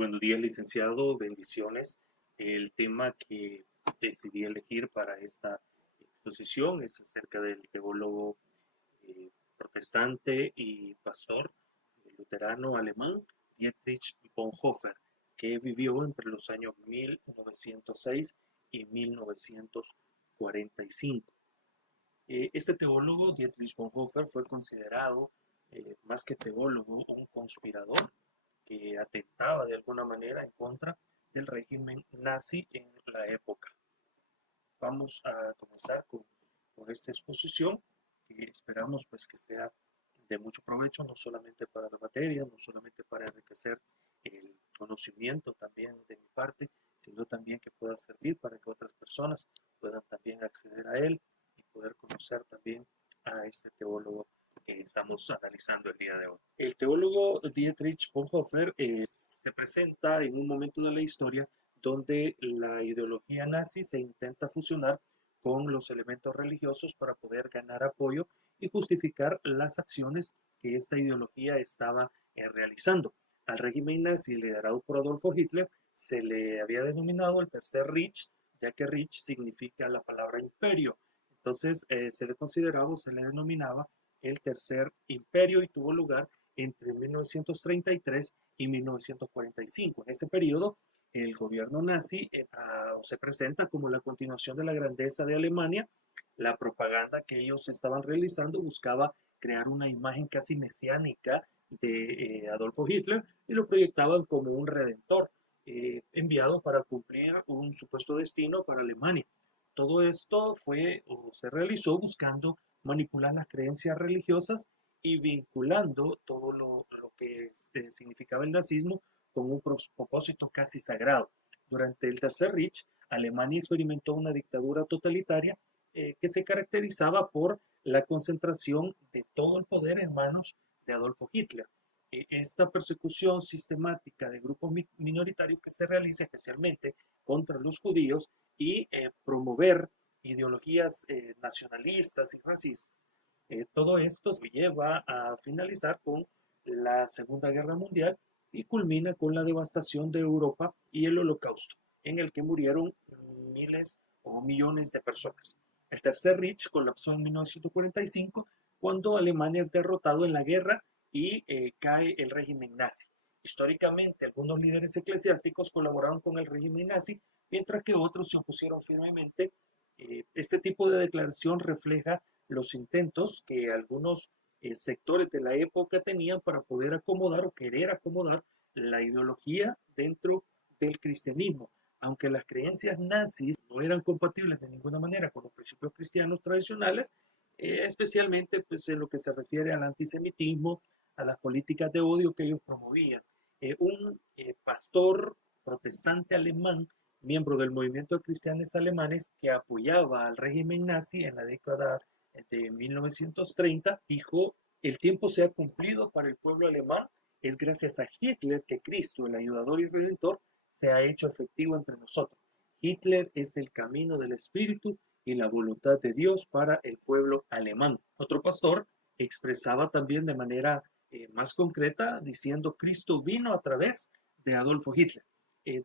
Buenos días, licenciado. Bendiciones. El tema que decidí elegir para esta exposición es acerca del teólogo protestante y pastor luterano alemán Dietrich Bonhoeffer, que vivió entre los años 1906 y 1945. Este teólogo, Dietrich Bonhoeffer, fue considerado, más que teólogo, un conspirador que atentaba de alguna manera en contra del régimen nazi en la época. Vamos a comenzar con esta exposición que esperamos pues que sea de mucho provecho, no solamente para la materia, no solamente para enriquecer el conocimiento también de mi parte, sino también que pueda servir para que otras personas puedan también acceder a él y poder conocer también a este teólogo que estamos analizando el día de hoy. El teólogo Dietrich Bonhoeffer se presenta en un momento de la historia donde la ideología nazi se intenta fusionar con los elementos religiosos para poder ganar apoyo y justificar las acciones que esta ideología estaba realizando. Al régimen nazi liderado por Adolfo Hitler se le había denominado el Tercer Reich, ya que Reich significa la palabra imperio. Entonces se le consideraba o se le denominaba el Tercer Imperio y tuvo lugar entre 1933 y 1945. En ese periodo, el gobierno nazi se presenta como la continuación de la grandeza de Alemania. La propaganda que ellos estaban realizando buscaba crear una imagen casi mesiánica de Adolfo Hitler y lo proyectaban como un redentor enviado para cumplir un supuesto destino para Alemania. Todo esto fue o se realizó buscando manipular las creencias religiosas y vinculando todo lo que significaba el nazismo con un propósito casi sagrado. Durante el Tercer Reich, Alemania experimentó una dictadura totalitaria que se caracterizaba por la concentración de todo el poder en manos de Adolfo Hitler. Esta persecución sistemática de grupos minoritarios que se realiza especialmente contra los judíos y promover ideologías nacionalistas y racistas. Todo esto se lleva a finalizar con la Segunda Guerra Mundial y culmina con la devastación de Europa y el Holocausto, en el que murieron miles o millones de personas. El Tercer Reich colapsó en 1945 cuando Alemania es derrotado en la guerra y cae el régimen nazi. Históricamente, algunos líderes eclesiásticos colaboraron con el régimen nazi, mientras que otros se opusieron firmemente. Este tipo de declaración refleja los intentos que algunos sectores de la época tenían para poder acomodar o querer acomodar la ideología dentro del cristianismo. Aunque las creencias nazis no eran compatibles de ninguna manera con los principios cristianos tradicionales, especialmente pues, en lo que se refiere al antisemitismo, a las políticas de odio que ellos promovían. Un pastor protestante alemán, miembro del movimiento de cristianos alemanes que apoyaba al régimen nazi en la década de 1930, dijo: el tiempo se ha cumplido para el pueblo alemán, es gracias a Hitler que Cristo, el ayudador y redentor, se ha hecho efectivo entre nosotros. Hitler es el camino del Espíritu y la voluntad de Dios para el pueblo alemán. Otro pastor expresaba también de manera más concreta diciendo: Cristo vino a través de Adolfo Hitler.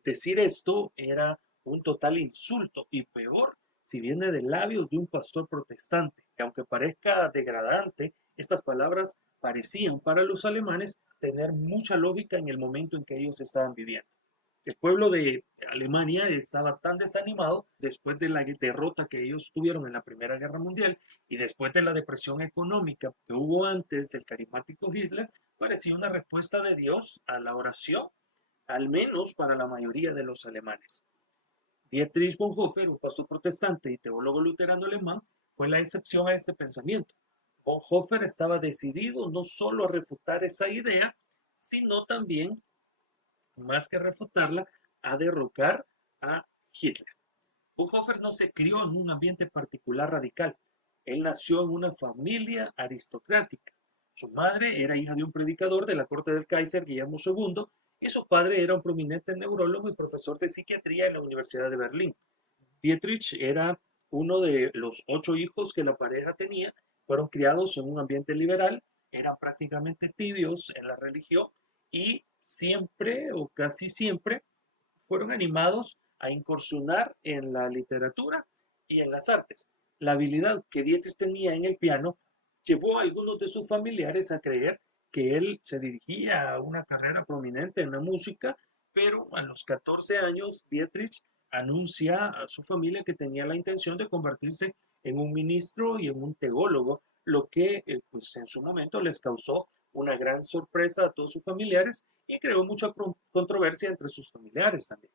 Decir esto era un total insulto y peor si viene de labios de un pastor protestante, que aunque parezca degradante, estas palabras parecían para los alemanes tener mucha lógica en el momento en que ellos estaban viviendo. El pueblo de Alemania estaba tan desanimado después de la derrota que ellos tuvieron en la Primera Guerra Mundial y después de la depresión económica que hubo antes del carismático Hitler, parecía una respuesta de Dios a la oración, al menos para la mayoría de los alemanes. Dietrich Bonhoeffer, un pastor protestante y teólogo luterano alemán, fue la excepción a este pensamiento. Bonhoeffer estaba decidido no solo a refutar esa idea, sino también, más que refutarla, a derrocar a Hitler. Bonhoeffer no se crió en un ambiente particular radical. Él nació en una familia aristocrática. Su madre era hija de un predicador de la corte del Kaiser Guillermo II y su padre era un prominente neurólogo y profesor de psiquiatría en la Universidad de Berlín. Dietrich era uno de los 8 hijos que la pareja tenía. Fueron criados en un ambiente liberal, eran prácticamente tibios en la religión y siempre o casi siempre fueron animados a incursionar en la literatura y en las artes. La habilidad que Dietrich tenía en el piano llevó a algunos de sus familiares a creer que él se dirigía a una carrera prominente en la música, pero a los 14 años Dietrich anuncia a su familia que tenía la intención de convertirse en un ministro y en un teólogo, lo que pues en su momento les causó una gran sorpresa a todos sus familiares y creó mucha controversia entre sus familiares también.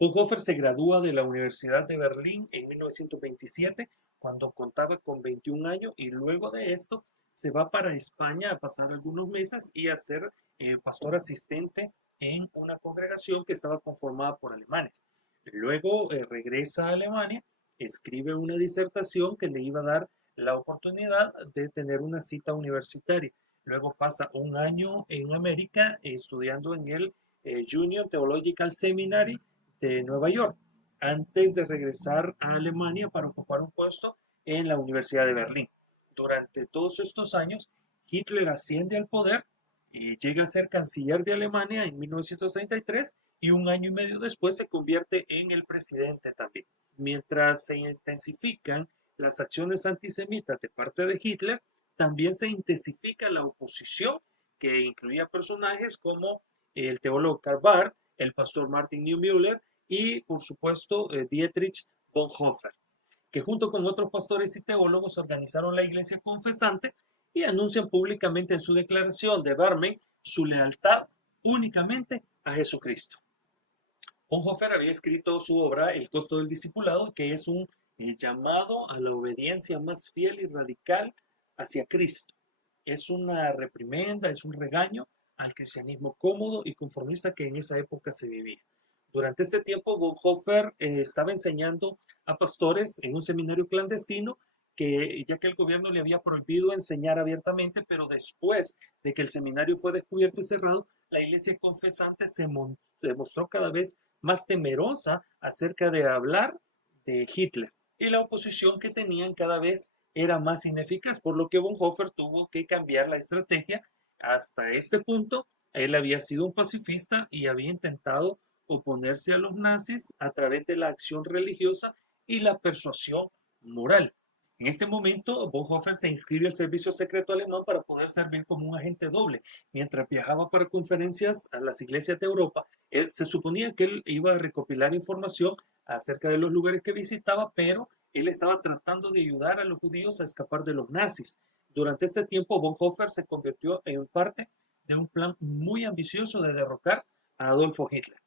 Bonhoeffer se gradúa de la Universidad de Berlín en 1927 cuando contaba con 21 años y luego de esto se va para España a pasar algunos meses y a ser pastor asistente en una congregación que estaba conformada por alemanes. Luego regresa a Alemania, escribe una disertación que le iba a dar la oportunidad de tener una cita universitaria. Luego pasa un año en América estudiando en el Union Theological Seminary de Nueva York, antes de regresar a Alemania para ocupar un puesto en la Universidad de Berlín. Durante todos estos años, Hitler asciende al poder y llega a ser canciller de Alemania en 1933 y un año y medio después se convierte en el presidente también. Mientras se intensifican las acciones antisemitas de parte de Hitler, también se intensifica la oposición que incluía personajes como el teólogo Karl Barth, el pastor Martin Niemöller y, por supuesto, Dietrich Bonhoeffer, que junto con otros pastores y teólogos organizaron la Iglesia Confesante y anuncian públicamente en su declaración de Barmen su lealtad únicamente a Jesucristo. Bonhoeffer había escrito su obra El costo del discipulado, que es un llamado a la obediencia más fiel y radical hacia Cristo. Es una reprimenda, es un regaño al cristianismo cómodo y conformista que en esa época se vivía. Durante este tiempo, Bonhoeffer estaba enseñando a pastores en un seminario clandestino que ya que el gobierno le había prohibido enseñar abiertamente, pero después de que el seminario fue descubierto y cerrado, la iglesia confesante se mostró cada vez más temerosa acerca de hablar de Hitler y la oposición que tenían cada vez era más ineficaz, por lo que Bonhoeffer tuvo que cambiar la estrategia. Hasta este punto, él había sido un pacifista y había intentado oponerse a los nazis a través de la acción religiosa y la persuasión moral. En este momento, Bonhoeffer se inscribe al servicio secreto alemán para poder servir como un agente doble. Mientras viajaba para conferencias a las iglesias de Europa, se suponía que él iba a recopilar información acerca de los lugares que visitaba, pero él estaba tratando de ayudar a los judíos a escapar de los nazis. Durante este tiempo, Bonhoeffer se convirtió en parte de un plan muy ambicioso de derrocar a Adolfo Hitler.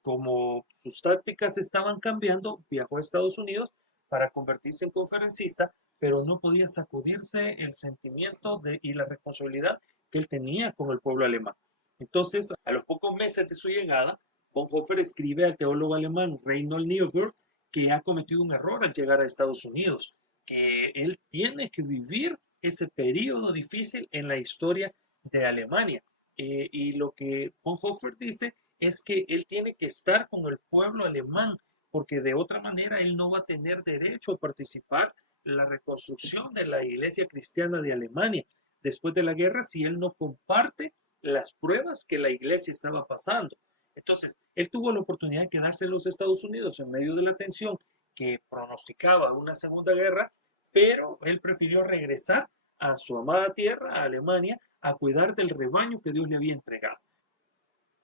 Como sus tácticas estaban cambiando, viajó a Estados Unidos para convertirse en conferencista, pero no podía sacudirse el sentimiento y la responsabilidad que él tenía con el pueblo alemán. Entonces, a los pocos meses de su llegada, Bonhoeffer escribe al teólogo alemán Reinhold Niebuhr que ha cometido un error al llegar a Estados Unidos, que él tiene que vivir ese periodo difícil en la historia de Alemania. Y lo que Bonhoeffer dice es que él tiene que estar con el pueblo alemán, porque de otra manera él no va a tener derecho a participar en la reconstrucción de la iglesia cristiana de Alemania después de la guerra si él no comparte las pruebas que la iglesia estaba pasando. Entonces, él tuvo la oportunidad de quedarse en los Estados Unidos en medio de la tensión que pronosticaba una segunda guerra, pero él prefirió regresar a su amada tierra, a Alemania, a cuidar del rebaño que Dios le había entregado.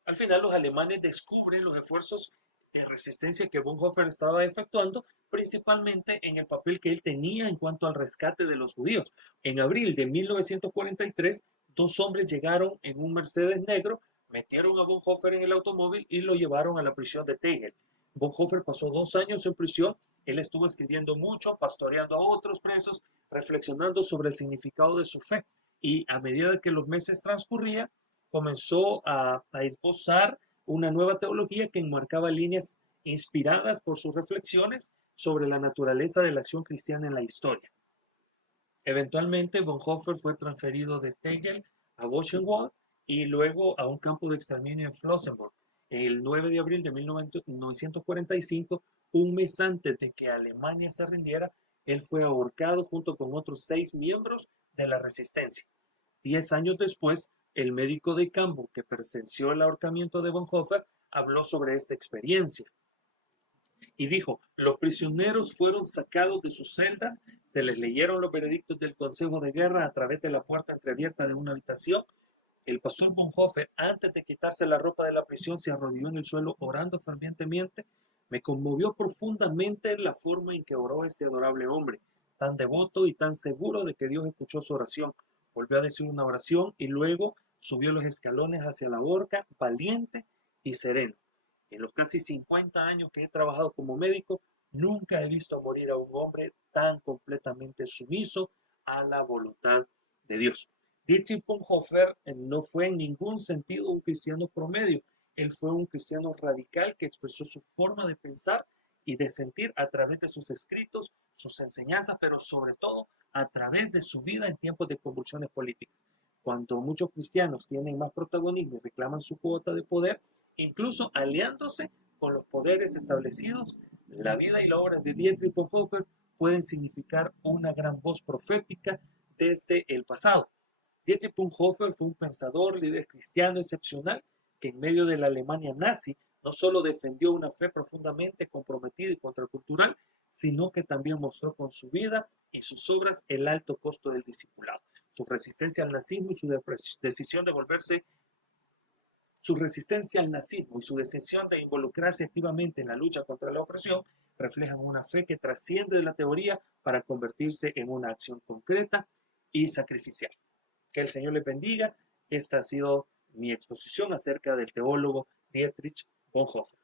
Al final los alemanes descubren los esfuerzos de resistencia que Bonhoeffer estaba efectuando, principalmente en el papel que él tenía en cuanto al rescate de los judíos. En abril de 1943, dos hombres llegaron en un Mercedes negro, metieron a Bonhoeffer en el automóvil y lo llevaron a la prisión de Tegel. Bonhoeffer pasó 2 años en prisión, él estuvo escribiendo mucho, pastoreando a otros presos, reflexionando sobre el significado de su fe. Y a medida que los meses transcurrían, comenzó a esbozar una nueva teología que enmarcaba líneas inspiradas por sus reflexiones sobre la naturaleza de la acción cristiana en la historia. Eventualmente, Bonhoeffer fue transferido de Tegel a Buchenwald y luego a un campo de exterminio en Flossenburg. El 9 de abril de 1945, un mes antes de que Alemania se rindiera, él fue ahorcado junto con otros 6 miembros de la resistencia. 10 años después, El médico de campo que presenció el ahorcamiento de Bonhoeffer habló sobre esta experiencia y dijo: los prisioneros fueron sacados de sus celdas, se les leyeron los veredictos del Consejo de Guerra a través de la puerta entreabierta de una habitación. El pastor Bonhoeffer, antes de quitarse la ropa de la prisión, se arrodilló en el suelo orando fervientemente. Me conmovió profundamente la forma en que oró este adorable hombre, tan devoto y tan seguro de que Dios escuchó su oración. Volvió a decir una oración y luego subió los escalones hacia la horca, valiente y sereno. En los casi 50 años que he trabajado como médico, nunca he visto morir a un hombre tan completamente sumiso a la voluntad de Dios. Dietrich Bonhoeffer no fue en ningún sentido un cristiano promedio. Él fue un cristiano radical que expresó su forma de pensar y de sentir a través de sus escritos, sus enseñanzas, pero sobre todo a través de su vida en tiempos de convulsiones políticas. Cuando muchos cristianos tienen más protagonismo y reclaman su cuota de poder, incluso aliándose con los poderes establecidos, la vida y la obra de Dietrich Bonhoeffer pueden significar una gran voz profética desde el pasado. Dietrich Bonhoeffer fue un pensador, líder cristiano excepcional que en medio de la Alemania nazi no solo defendió una fe profundamente comprometida y contracultural, sino que también mostró con su vida y sus obras el alto costo del discipulado. Su resistencia al nazismo y su decisión de volverse su resistencia al nazismo y su decisión de involucrarse activamente en la lucha contra la opresión reflejan una fe que trasciende de la teoría para convertirse en una acción concreta y sacrificial. Que el Señor les bendiga. Esta ha sido mi exposición acerca del teólogo Dietrich Bonhoeffer.